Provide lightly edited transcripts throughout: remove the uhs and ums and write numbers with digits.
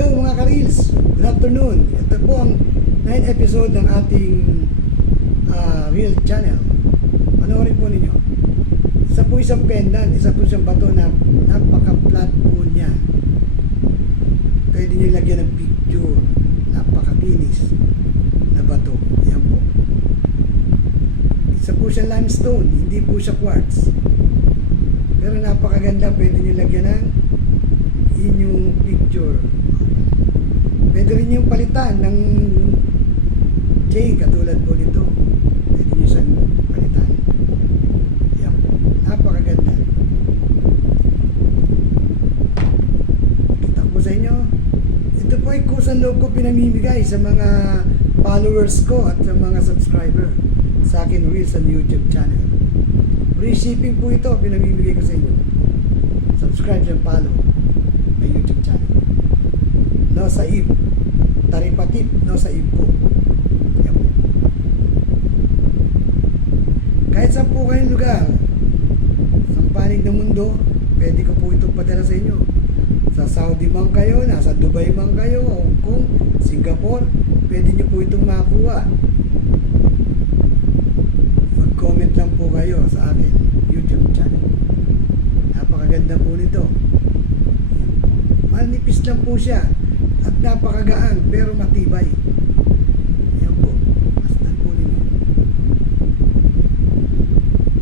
Hello mga ka-reels, good afternoon. Ito po ang 9th episode ng ating reel channel. Panoorin po ninyo. Isa po isang pendant, isa po isang bato na napaka-flat po niya. Pwede nyo lagyan ng picture. Napakakinis na bato. Yan po. Isa po siyang limestone, hindi po siya quartz. Pero napakaganda, pwede nyo lagyan ng inyong picture. Pwede rin yung palitan ng chain katulad po nito. Pwede nyo siyang palitan. Yan po. Napakaganda. Kita po sa inyo. Ito po ay kusang loob ko pinamimigay sa mga followers ko at sa mga subscriber sa akin Reels and YouTube channel. Free shipping po ito, pinamimigay ko sa inyo. Subscribe and follow my YouTube channel. No sa Ib. Taripatip, no sa Ib po. Yan po. Kahit saan po kayong lugar, sa panig ng mundo, pwede ko po itong padala sa inyo. Sa Saudi man kayo, nasa Dubai man kayo, Hong Kong, Singapore, pwede nyo po itong makuha. Mag-comment lang po kayo sa akin YouTube channel. Napakaganda po nito. Manipis lang po siya at napakagaan pero matibay. Yan po. Masdan po ninyo.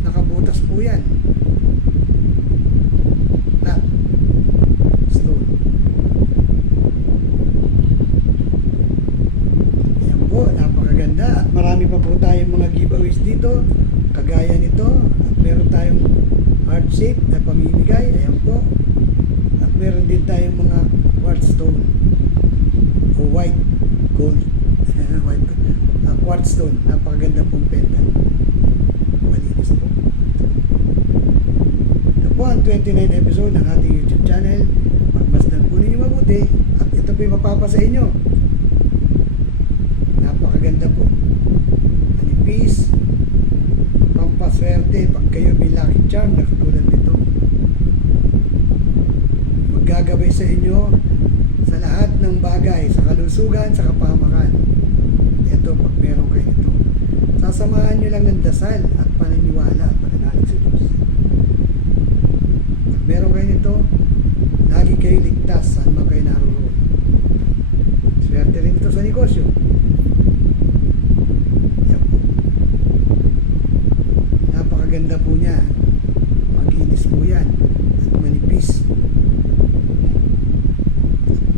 Nakabutas po yan. Flat stone. Yan po. Napakaganda at marami pa po tayong mga giveaways dito kagaya nito at meron tayong heart shape na pamimigay. Ayan po. At meron din tayong mga quartz stone o white gold white quartz stone. Napakaganda pong pendant. Malinis po. Ito po ang 29th episode ng ating YouTube channel. Pagmasdan po ninyo mabuti at ito po yung mapapa sa inyo. Napakaganda po. Manipis, pampaswerte pag kayo may lucky charm na katulad nito. Maggagabay sa inyo sa lahat ng bagay, sa kalusugan, sa kapahamakan. Ito, pag meron kayo nito, sasamahan nyo lang ng dasal at paniniwala at pananalig sa Diyos. Pag meron kayo nito, lagi kayo ligtas saan man kayo naroon. Swerte rin ito sa negosyo. Yan po. Napakaganda po niya. Makinis po yan at manipis.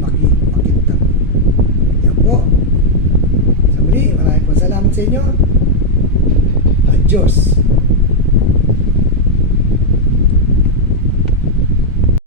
Makintab. Yan po. Sa muli, maraming po salamat sa inyo. Adios.